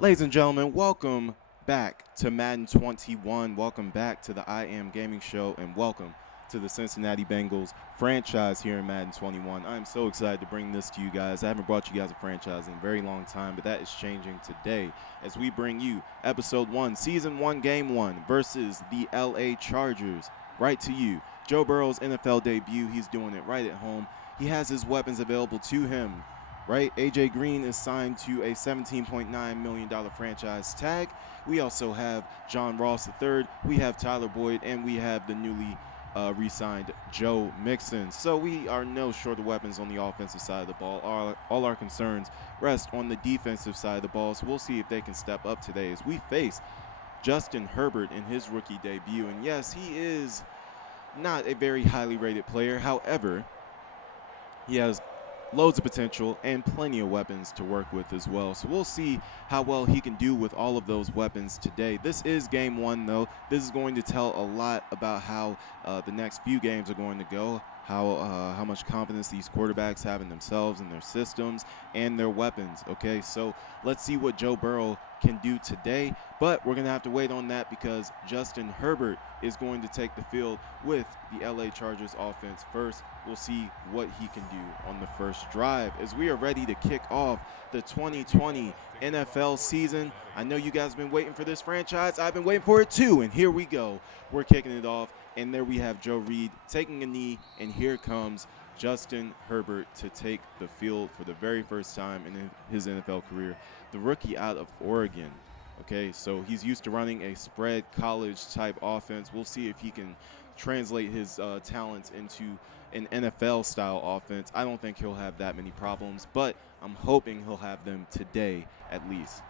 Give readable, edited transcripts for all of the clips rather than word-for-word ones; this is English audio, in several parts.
Ladies and gentlemen, welcome back to Madden 21. Welcome back to the I Am Gaming Show, and welcome to the Cincinnati Bengals franchise here in Madden 21. I'm so excited to bring this to you guys. I haven't brought you guys a franchise in a very long time, but that is changing today as we bring you Episode 1, Season 1, Game 1 versus the LA Chargers right to you. Joe Burrow's NFL debut, he's doing it right at home. He has his weapons available to him. Right, A.J. Green is signed to a $17.9 million franchise tag. We also have John Ross III, we have Tyler Boyd, and we have the newly re-signed Joe Mixon. So we are no short of weapons on the offensive side of the ball. All our concerns rest on the defensive side of the ball, so we'll see if they can step up today as we face Justin Herbert in his rookie debut. And yes, he is not a very highly rated player. However, he has loads of potential and plenty of weapons to work with as well. So we'll see how well he can do with all of those weapons today. This is game one, though. This is going to tell a lot about how the next few games are going to go, how much confidence these quarterbacks have in themselves and their systems and their weapons. Okay, so let's see what Joe Burrow can do today, but we're going to have to wait on that because Justin Herbert is going to take the field with the LA Chargers offense first. We'll see what he can do on the first drive as we are ready to kick off the 2020 NFL season. I know you guys have been waiting for this franchise. I've been waiting for it too, and here we go. We're kicking it off, and there we have Joe Reed taking a knee, and here comes Justin Herbert to take the field for the very first time in his NFL career. The rookie out of Oregon. Okay, so he's used to running a spread college type offense. We'll see if he can translate his talents into an NFL style offense. I don't think he'll have that many problems, but I'm hoping he'll have them today at least.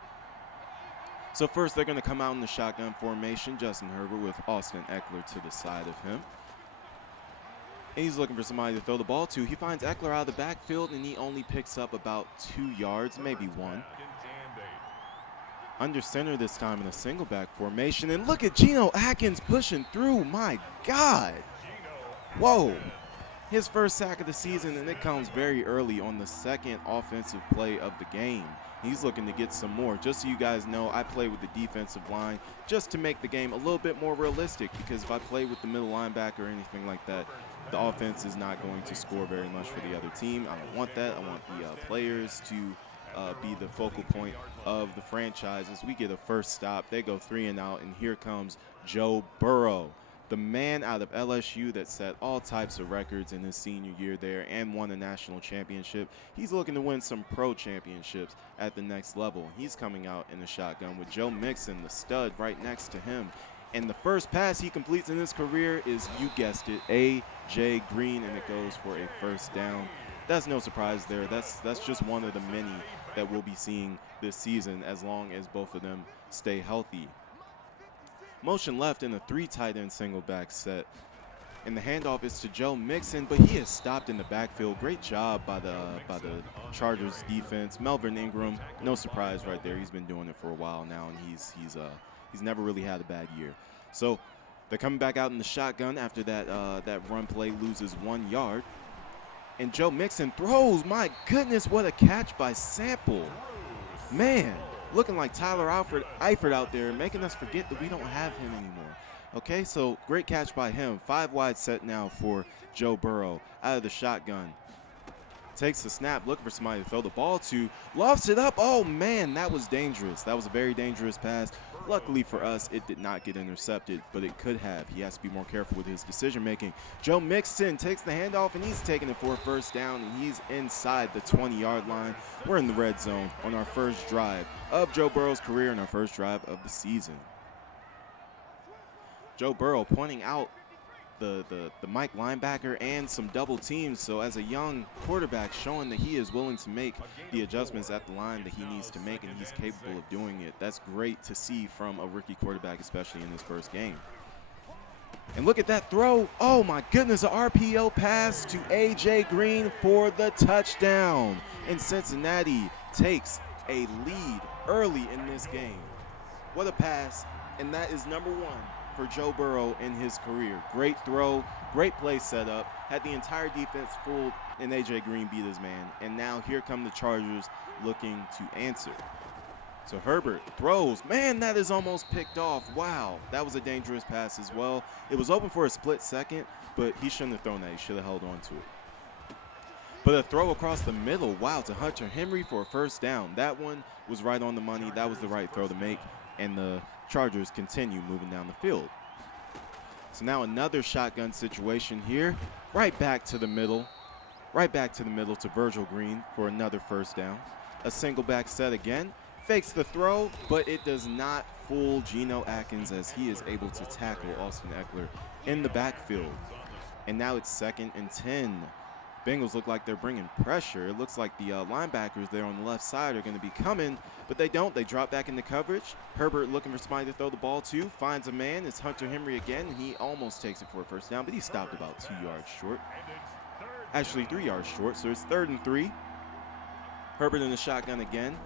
So first they're going to come out in the shotgun formation. Justin Herbert with Austin Eckler to the side of him. And he's looking for somebody to throw the ball to. He finds Eckler out of the backfield, and he only picks up about 2 yards, maybe one. Under center this time in a single back formation. And look at Geno Atkins pushing through. My God. Whoa. His first sack of the season, and it comes very early on the second offensive play of the game. He's looking to get some more. Just so you guys know, I play with the defensive line just to make the game a little bit more realistic, because if I play with the middle linebacker or anything like that, the offense is not going to score very much for the other team. I don't want that. I want the players to be the focal point of the franchise. As we get a first stop, they go 3 and out, and here comes Joe Burrow, the man out of LSU that set all types of records in his senior year there and won a national championship. He's looking to win some pro championships at the next level. He's coming out in the shotgun with Joe Mixon, the stud, right next to him. And the first pass he completes in his career is, you guessed it, A.J. Green, and it goes for a first down. That's no surprise there. That's just one of the many that we'll be seeing this season as long as both of them stay healthy. Motion left in a 3 tight end single back set. And the handoff is to Joe Mixon, but he is stopped in the backfield. Great job by the Chargers defense. Melvin Ingram, no surprise right there. He's been doing it for a while now, and he's never really had a bad year. So they're coming back out in the shotgun after that run play loses 1 yard. And Joe Mixon throws. My goodness, what a catch by Sample. Man, looking like Tyler Eifert out there, making us forget that we don't have him anymore. Okay, so great catch by him. 5 wide set now for Joe Burrow out of the shotgun. Takes the snap, looking for somebody to throw the ball to. Lofts it up. Oh, man, that was dangerous. That was a very dangerous pass. Luckily for us, it did not get intercepted, but it could have. He has to be more careful with his decision-making. Joe Mixon takes the handoff, and he's taking it for a first down, and he's inside the 20-yard line. We're in the red zone on our first drive of Joe Burrow's career and our first drive of the season. Joe Burrow pointing out the Mike linebacker and some double teams. So as a young quarterback, showing that he is willing to make the adjustments at the line that he needs to make, and he's capable of doing it. That's great to see from a rookie quarterback, especially in his first game. And look at that throw. Oh my goodness, an RPO pass to A.J. Green for the touchdown. And Cincinnati takes a lead early in this game. What a pass, and that is number 1 for Joe Burrow in his career. Great throw, great play setup, had the entire defense fooled, and A.J. Green beat his man. And now here come the Chargers looking to answer. So Herbert throws. Man, that is almost picked off. Wow, that was a dangerous pass as well. It was open for a split second, but he shouldn't have thrown that. He should have held on to it. But a throw across the middle, wow, to Hunter Henry for a first down. That one was right on the money. That was the right throw to make, and the Chargers continue moving down the field. So now another shotgun situation here. Right back to the middle. Right back to the middle to Virgil Green for another first down. A single back set again. Fakes the throw, but it does not fool Geno Atkins as he is able to tackle Austin Eckler in the backfield. And now it's 2nd and 10. Bengals look like they're bringing pressure. It looks like the linebackers there on the left side are going to be coming, but they don't. They drop back into coverage. Herbert looking for somebody to throw the ball to. Finds a man. It's Hunter Henry again, and he almost takes it for a first down, but he stopped about 2 yards short. Actually, 3 yards short, so it's 3rd and 3. Herbert in the shotgun again.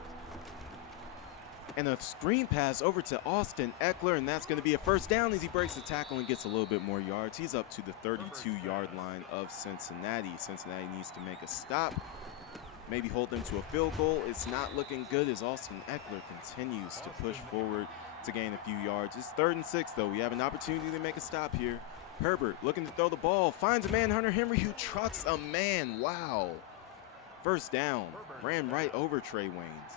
And a screen pass over to Austin Eckler, and that's going to be a first down as he breaks the tackle and gets a little bit more yards. He's up to the 32-yard line of Cincinnati. Cincinnati needs to make a stop, maybe hold them to a field goal. It's not looking good as Austin Eckler continues to push forward to gain a few yards. It's 3rd and 6, though. We have an opportunity to make a stop here. Herbert looking to throw the ball, finds a man, Hunter Henry, who trucks a man. Wow. First down. Ran right over Trey Waynes.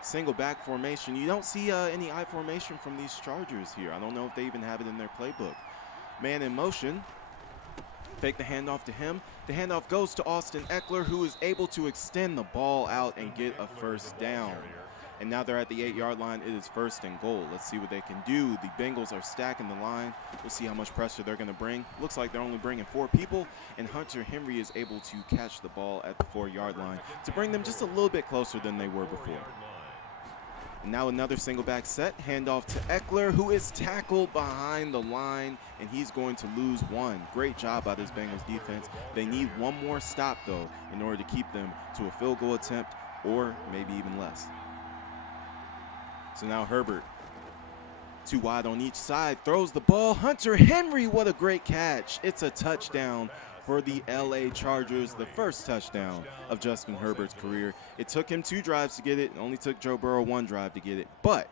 Single back formation. You don't see any I formation from these Chargers here. I don't know if they even have it in their playbook. Man in motion. Fake the handoff to him. The handoff goes to Austin Eckler, who is able to extend the ball out and get a first down. And now they're at the 8-yard line. It is 1st and goal. Let's see what they can do. The Bengals are stacking the line. We'll see how much pressure they're going to bring. Looks like they're only bringing 4 people, and Hunter Henry is able to catch the ball at the 4-yard line to bring them just a little bit closer than they were before. Now another single back set, handoff to Eckler, who is tackled behind the line, and he's going to lose 1. Great job by this Bengals defense. They need one more stop, though, in order to keep them to a field goal attempt or maybe even less. So now Herbert, 2 wide on each side, throws the ball. Hunter Henry, what a great catch. It's a touchdown for the LA Chargers, the first touchdown of Justin Herbert's career. It took him 2 drives to get it. It only took Joe Burrow 1 drive to get it, but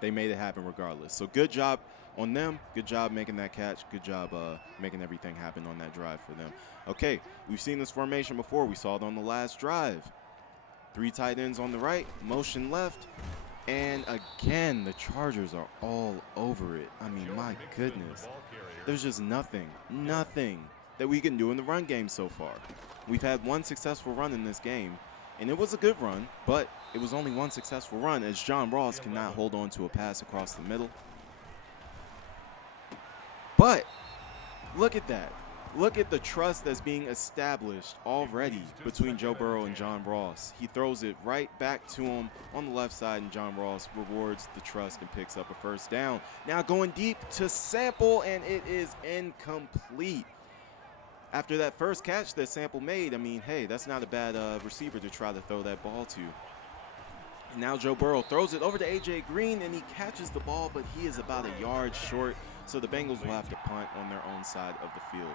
they made it happen regardless. So good job on them. Good job making that catch. Good job making everything happen on that drive for them. Okay, we've seen this formation before. We saw it on the last drive. 3 tight ends on the right, motion left. And again, the Chargers are all over it. I mean, my goodness. There's just nothing that we can do in the run game so far. We've had 1 successful run in this game, and it was a good run, but it was only 1 successful run as John Ross cannot hold on to a pass across the middle. But look at that. Look at the trust that's being established already between Joe Burrow and John Ross. He throws it right back to him on the left side, and John Ross rewards the trust and picks up a first down. Now going deep to Sample, and it is incomplete. After that first catch that Sample made, I mean, hey, that's not a bad receiver to try to throw that ball to. And now Joe Burrow throws it over to A.J. Green, and he catches the ball, but he is about a yard short, so the Bengals will have to punt on their own side of the field.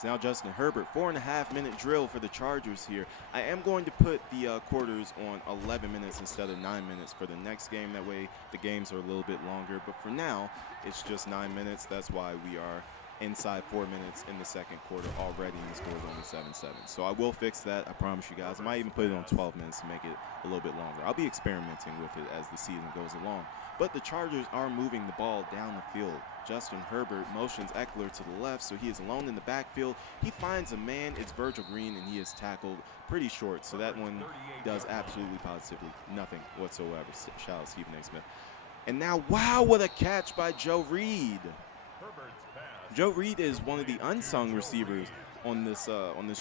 So now Justin Herbert, 4.5-minute drill for the Chargers here. I am going to put the quarters on 11 minutes instead of 9 minutes for the next game. That way the games are a little bit longer. But for now, it's just 9 minutes. That's why we are inside 4 minutes in the second quarter already, and the score is only 7-7. So I will fix that, I promise you guys. I might even put it on 12 minutes to make it a little bit longer. I'll be experimenting with it as the season goes along. But the Chargers are moving the ball down the field. Justin Herbert motions Eckler to the left, so he is alone in the backfield. He finds a man, it's Virgil Green, and he is tackled pretty short. So that one does absolutely positively nothing whatsoever. Shout out Stephen A. Smith. And now, wow, what a catch by Joe Reed. Joe Reed is one of the unsung receivers on this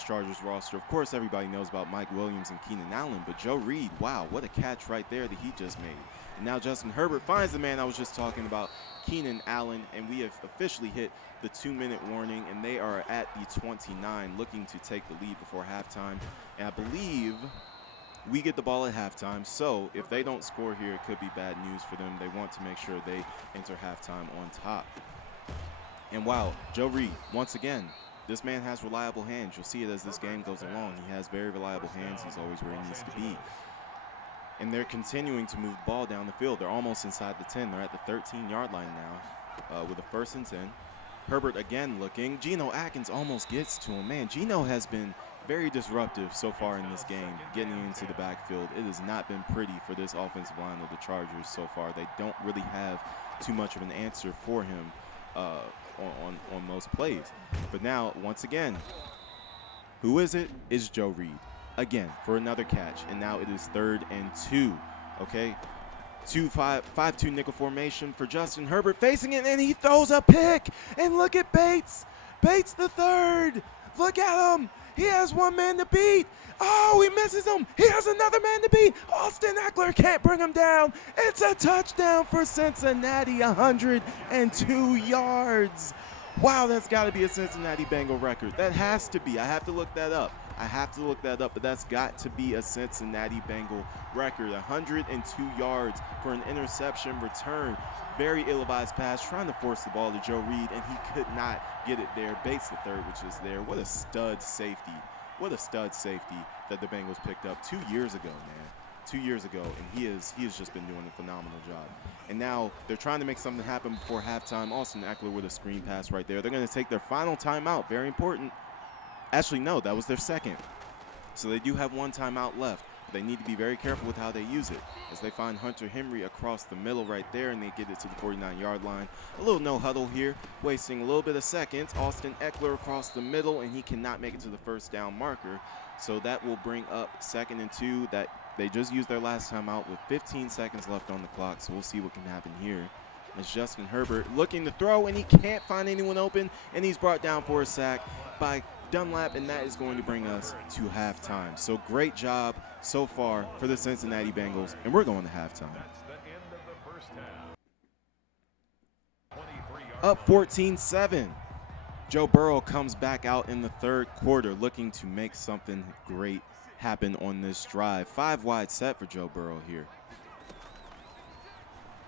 Chargers roster. Of course, everybody knows about Mike Williams and Keenan Allen, but Joe Reed, wow, what a catch right there that he just made. And now Justin Herbert finds the man I was just talking about, Keenan Allen, and we have officially hit the 2-minute warning, and they are at the 29, looking to take the lead before halftime. And I believe we get the ball at halftime, so if they don't score here, it could be bad news for them. They want to make sure they enter halftime on top. And wow, Joe Reed, once again, this man has reliable hands. You'll see it as this game goes along. He has very reliable hands. He's always where he needs to be. And they're continuing to move the ball down the field. They're almost inside the 10. They're at the 13-yard line now with a 1st and 10. Herbert again looking. Geno Atkins almost gets to him. Man, Geno has been very disruptive so far in this game, getting into the backfield. It has not been pretty for this offensive line of the Chargers so far. They don't really have too much of an answer for him on most plays. But now, once again, who is it? It's Joe Reed. Again, for another catch, and now it is 3rd and 2, okay? 5-2 nickel formation for Justin Herbert facing it, and he throws a pick. And look at Bates. Bates the 3rd. Look at him. He has one man to beat. Oh, he misses him. He has another man to beat. Austin Eckler can't bring him down. It's a touchdown for Cincinnati, 102 yards. Wow, that's got to be a Cincinnati Bengal record. That has to be. I have to look that up. But that's got to be a Cincinnati Bengal record. 102 yards for an interception return. Very ill-advised pass, trying to force the ball to Joe Reed, and he could not get it there. Bates the 3rd, which is there. What a stud safety. What a stud safety that the Bengals picked up 2 years ago, man. 2 years ago, and he has just been doing a phenomenal job. And now they're trying to make something happen before halftime. Austin Eckler with a screen pass right there. They're going to take their final timeout. Very important. Actually, no, that was their 2nd. So they do have one timeout left. But they need to be very careful with how they use it, as they find Hunter Henry across the middle right there, and they get it to the 49-yard line. A little no huddle here, wasting a little bit of seconds. Austin Eckler across the middle, and he cannot make it to the 1st down marker. So that will bring up 2nd and 2. That they just used their last timeout with 15 seconds left on the clock. So we'll see what can happen here. As Justin Herbert looking to throw, and he can't find anyone open, and he's brought down for a sack by Dunlap, and that is going to bring us to halftime. So great job so far for the Cincinnati Bengals, and we're going to halftime. Up 14-7. Joe Burrow comes back out in the 3rd quarter looking to make something great happen on this drive. 5 wide set for Joe Burrow here.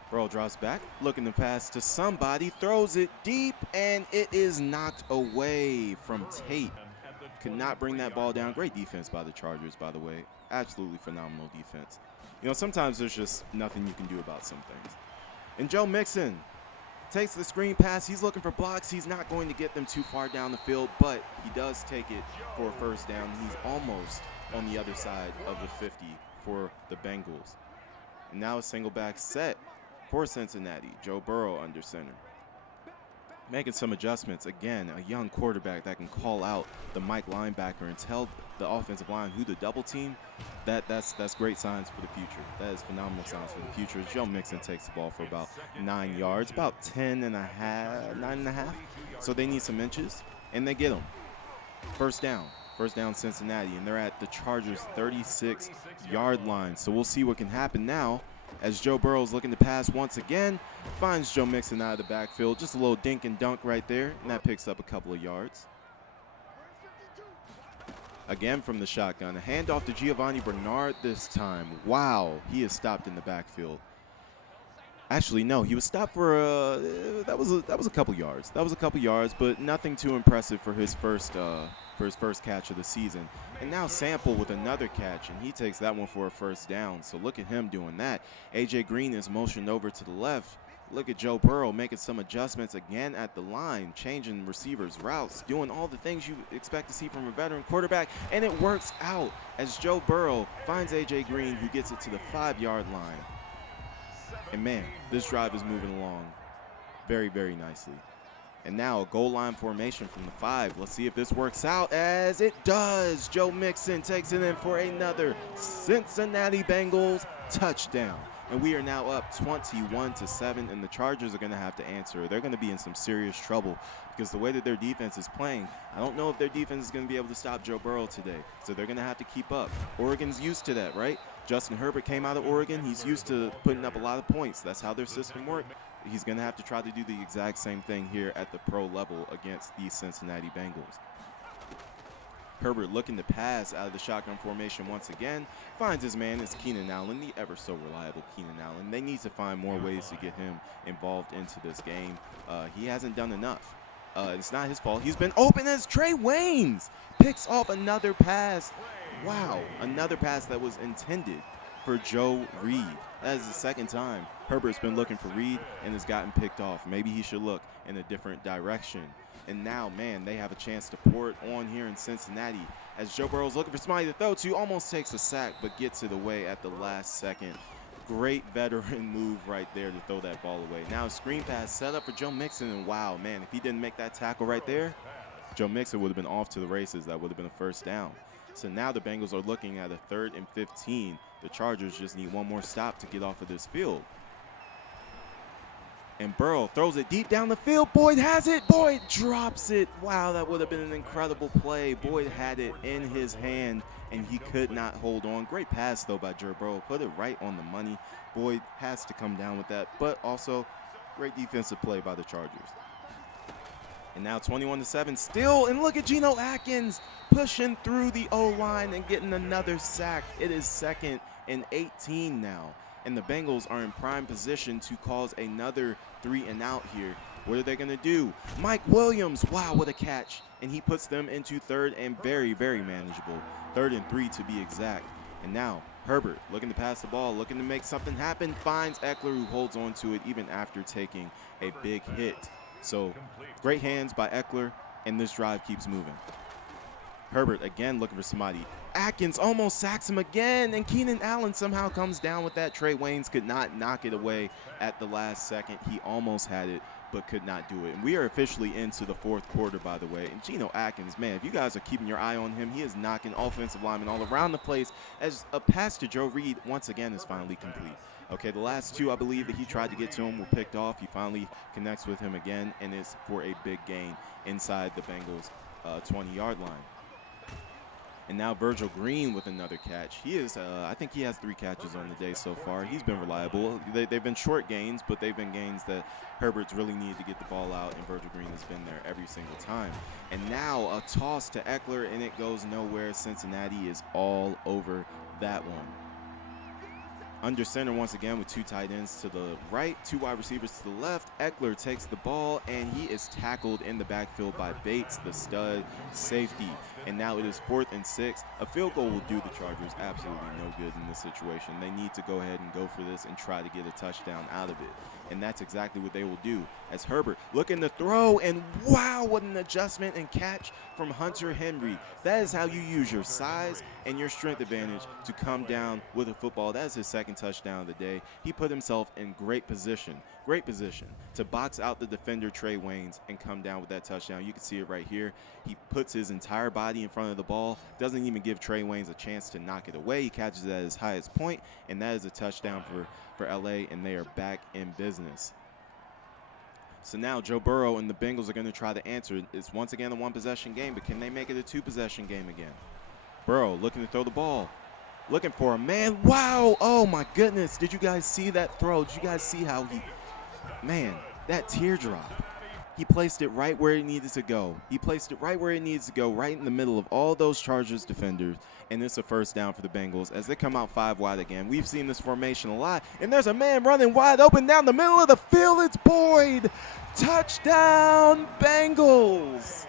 Burrow drops back, looking to pass to somebody, throws it deep, and it is knocked away from Tate. Could not bring that ball down. Great defense by the Chargers, by the way. Absolutely phenomenal defense. You know, sometimes there's just nothing you can do about some things. And Joe Mixon takes the screen pass. He's looking for blocks. He's not going to get them too far down the field, but he does take it for a 1st down. He's almost on the other side of the 50 for the Bengals. And now a single back set for Cincinnati. Joe Burrow under center. Making some adjustments. Again, a young quarterback that can call out the Mike linebacker and tell the offensive line who to double team. That's great signs for the future. That is phenomenal signs for the future. Joe Mixon takes the ball for about 9 yards, about 9.5. So they need some inches, and they get them. 1st down. 1st down Cincinnati, and they're at the Chargers' 36-yard line. So we'll see what can happen now, as Joe Burrow's looking to pass once again, finds Joe Mixon out of the backfield. Just a little dink and dunk right there, and that picks up a couple of yards. Again from the shotgun, a handoff to Giovanni Bernard this time. Wow, he is stopped in the backfield. Actually, no, he was stopped for that was a couple yards. That was a couple yards, but nothing too impressive for his first catch of the season. And now Sample with another catch, and he takes that one for a 1st down. So look at him doing that. A.J. Green is motioned over to the left. Look at Joe Burrow making some adjustments again at the line, changing receivers' routes, doing all the things you expect to see from a veteran quarterback, and it works out as Joe Burrow finds A.J. Green, who gets it to the 5-yard line. And man, this drive is moving along very, very nicely. And now a goal line formation from the 5. Let's see if this works out, as it does. Joe Mixon takes it in for another Cincinnati Bengals touchdown. And we are now up 21-7, and the Chargers are going to have to answer. They're going to be in some serious trouble because the way that their defense is playing, I don't know if their defense is going to be able to stop Joe Burrow today. So they're going to have to keep up. Oregon's used to that, right? Justin Herbert came out of Oregon. He's used to putting up a lot of points. That's how their system works. He's going to have to try to do the exact same thing here at the pro level against the Cincinnati Bengals. Herbert looking to pass out of the shotgun formation once again. Finds his man, it's Keenan Allen, the ever so reliable Keenan Allen. They need to find more ways to get him involved into this game. He hasn't done enough. It's not his fault. He's been open as Trey Waynes picks off another pass. Wow, another pass that was intended for Joe Reed. That is the second time Herbert's been looking for Reed and has gotten picked off. Maybe he should look in a different direction. And now, man, they have a chance to pour it on here in Cincinnati as Joe Burrow's looking for somebody to throw to. Almost takes a sack, but gets it away at the last second. Great veteran move right there to throw that ball away. Now a screen pass set up for Joe Mixon, and wow, man, if he didn't make that tackle right there, Joe Mixon would have been off to the races. That would have been a first down. So now the Bengals are looking at a 3rd and 15. The Chargers just need one more stop to get off of this field. And Burrow throws it deep down the field. Boyd has it. Boyd drops it. Wow, that would have been an incredible play. Boyd had it in his hand, and he could not hold on. Great pass, though, by Joe Burrow. Put it right on the money. Boyd has to come down with that, but also great defensive play by the Chargers. And now 21-7 still, and look at Geno Atkins pushing through the O-line and getting another sack. It is 2nd and 18 now. And the Bengals are in prime position to cause another 3-and-out here. What are they going to do? Mike Williams, wow, what a catch. And he puts them into 3rd and very, very manageable. 3rd and 3 to be exact. And now Herbert looking to pass the ball, looking to make something happen, finds Eckler, who holds on to it even after taking a big hit. So great hands by Eckler, and this drive keeps moving. Herbert again looking for somebody. Atkins almost sacks him again, and Keenan Allen somehow comes down with that. Trey Waynes could not knock it away at the last second. He almost had it, but could not do it. And we are officially into the 4th quarter, by the way. And Geno Atkins, man, if you guys are keeping your eye on him, he is knocking offensive linemen all around the place as a pass to Joe Reed once again is finally complete. Okay, the last 2, I believe, that he tried to get to him were picked off. He finally connects with him again, and it's for a big gain inside the Bengals' 20-yard line. And now Virgil Green with another catch. He is, I think he has 3 catches on the day so far. He's been reliable. They've been short gains, but they've been gains that Herbert's really needed to get the ball out, and Virgil Green has been there every single time. And now a toss to Eckler, and it goes nowhere. Cincinnati is all over that one. Under center once again with 2 tight ends to the right, 2 wide receivers to the left. Eckler takes the ball, and he is tackled in the backfield by Bates, the stud safety. And now it is 4th and 6. A field goal will do the Chargers absolutely no good in this situation. They need to go ahead and go for this and try to get a touchdown out of it. And that's exactly what they will do as Herbert looking to throw, and wow, what an adjustment and catch from Hunter Henry. That is how you use your size and your strength advantage to come down with a football. That is his 2nd touchdown of the day. He put himself in great position to box out the defender Trey Waynes and come down with that touchdown. You can see it right here. He puts his entire body in front of the ball, doesn't even give Trey Waynes a chance to knock it away. He catches it at his highest point, and that is a touchdown for LA, and they are back in business. So now Joe Burrow and the Bengals are going to try to answer. It's once again a 1-possession game, but can they make it a 2-possession game again? Burrow looking to throw the ball. Looking for a man. Wow. Oh, my goodness. Did you guys see that throw? Did you guys see how man, that teardrop. He placed it right where it needed to go. Right in the middle of all those Chargers defenders. And it's a first down for the Bengals as they come out 5 wide again. We've seen this formation a lot. And there's a man running wide open down the middle of the field. It's Boyd. Touchdown, Bengals.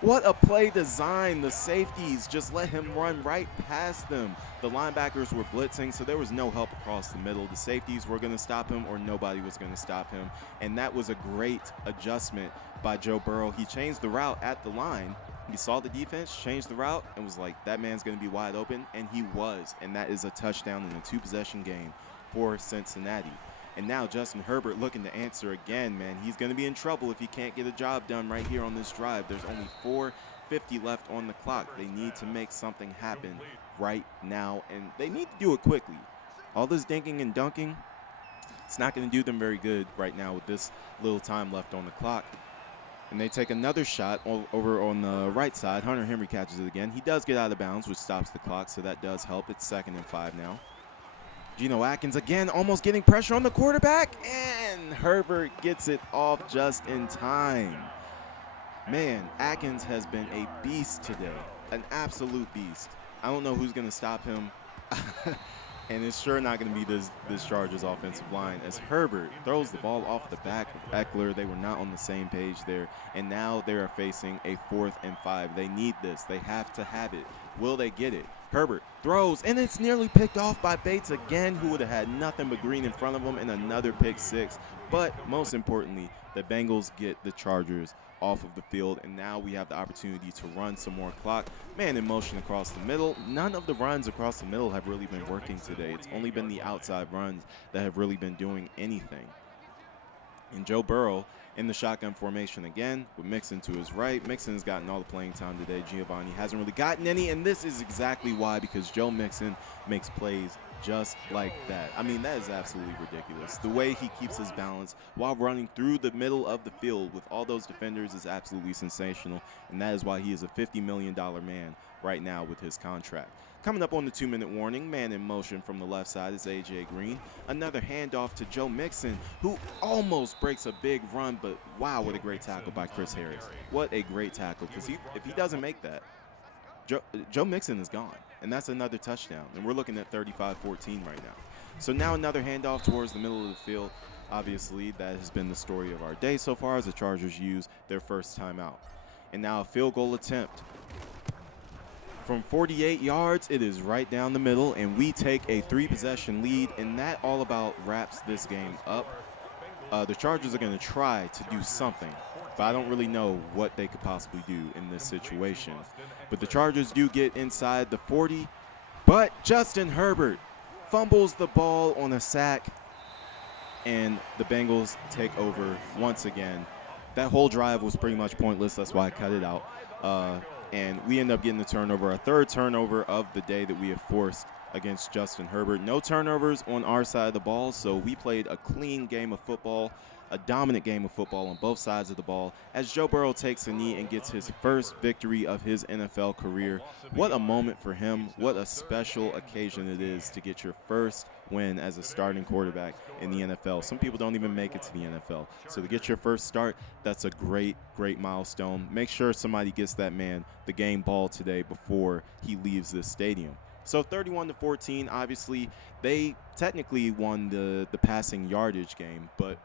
What a play design. The safeties just let him run right past them. The linebackers were blitzing, so there was no help across the middle. The safeties were going to stop him, or nobody was going to stop him. And that was a great adjustment by Joe Burrow. He changed the route at the line. He saw the defense, changed the route, and was like, that man's going to be wide open, and he was. And that is a touchdown in a 2-possession game for Cincinnati. And now Justin Herbert looking to answer again, man. He's going to be in trouble if he can't get a job done right here on this drive. There's only 4:50 left on the clock. They need to make something happen right now, and they need to do it quickly. All this dinking and dunking, it's not going to do them very good right now with this little time left on the clock. And they take another shot over on the right side. Hunter Henry catches it again. He does get out of bounds, which stops the clock, so that does help. It's 2nd and 5 now. Geno Atkins again almost getting pressure on the quarterback, and Herbert gets it off just in time. Man, Atkins has been a beast today, an absolute beast. I don't know who's going to stop him, and it's sure not going to be this Chargers offensive line as Herbert throws the ball off the back of Eckler. They were not on the same page there, and now they are facing a 4th and 5. They need this. They have to have it. Will they get it? Herbert throws, and it's nearly picked off by Bates again, who would have had nothing but green in front of him, and another pick six. But most importantly, the Bengals get the Chargers off of the field, and now we have the opportunity to run some more clock. Man in motion across the middle. None of the runs across the middle have really been working today. It's only been the outside runs that have really been doing anything. And Joe Burrow in the shotgun formation again with Mixon to his right. Mixon has gotten all the playing time today. Giovanni hasn't really gotten any, and this is exactly why, because Joe Mixon makes plays just like that. I mean, that is absolutely ridiculous. The way he keeps his balance while running through the middle of the field with all those defenders is absolutely sensational, and that is why he is a $50 million man right now with his contract. Coming up on the 2-minute warning, man in motion from the left side is A.J. Green. Another handoff to Joe Mixon, who almost breaks a big run, but wow, what a great tackle by Chris Harris. What a great tackle, because if he doesn't make that, Joe Mixon is gone, and that's another touchdown, and we're looking at 35-14 right now. So now another handoff towards the middle of the field. Obviously, that has been the story of our day so far as the Chargers use their first timeout. And now a field goal attempt. From 48 yards, it is right down the middle, and we take a 3-possession lead, and that all about wraps this game up. The Chargers are going to try to do something, but I don't really know what they could possibly do in this situation. But the Chargers do get inside the 40, but Justin Herbert fumbles the ball on a sack, and the Bengals take over once again. That whole drive was pretty much pointless. That's why I cut it out. And we end up getting the turnover, a third turnover of the day that we have forced against Justin Herbert. No turnovers on our side of the ball, so we played a clean game of football, a dominant game of football on both sides of the ball, as Joe Burrow takes a knee and gets his first victory of his NFL career. What a moment for him. What a special occasion it is to get your first win as a starting quarterback in the NFL. Some people don't even make it to the NFL. So to get your first start, that's a great, great milestone. Make sure somebody gets that man the game ball today before he leaves this stadium. So 31-14, obviously, they technically won the passing yardage game, but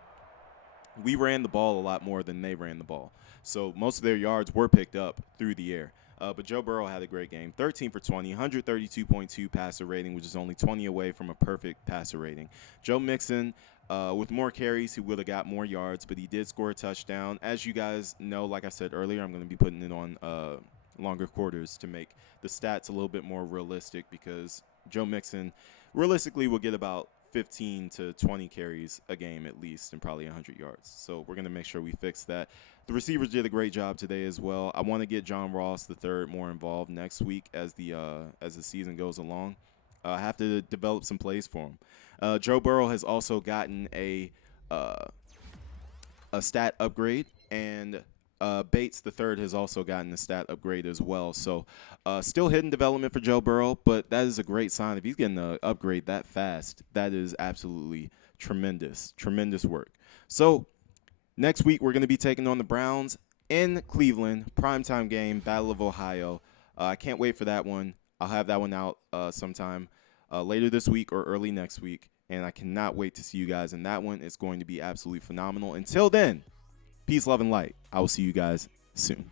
we ran the ball a lot more than they ran the ball. So most of their yards were picked up through the air. But Joe Burrow had a great game. 13 for 20, 132.2 passer rating, which is only 20 away from a perfect passer rating. Joe Mixon, with more carries, he would have got more yards, but he did score a touchdown. As you guys know, like I said earlier, I'm going to be putting it on longer quarters to make the stats a little bit more realistic, because Joe Mixon realistically will get about 15 to 20 carries a game at least, and probably 100 yards. So we're going to make sure we fix that. The receivers did a great job today as well. I want to get John Ross III more involved next week as the season goes along. I have to develop some plays for him. Joe Burrow has also gotten a stat upgrade, and Bates III has also gotten a stat upgrade as well. So still hidden development for Joe Burrow, but that is a great sign. If he's getting an upgrade that fast, that is absolutely tremendous, tremendous work. So next week we're going to be taking on the Browns in Cleveland, primetime game, Battle of Ohio. I can't wait for that one. I'll have that one out sometime later this week or early next week, and I cannot wait to see you guys in that one. It's going to be absolutely phenomenal. Until then, peace, love, and light. I will see you guys soon.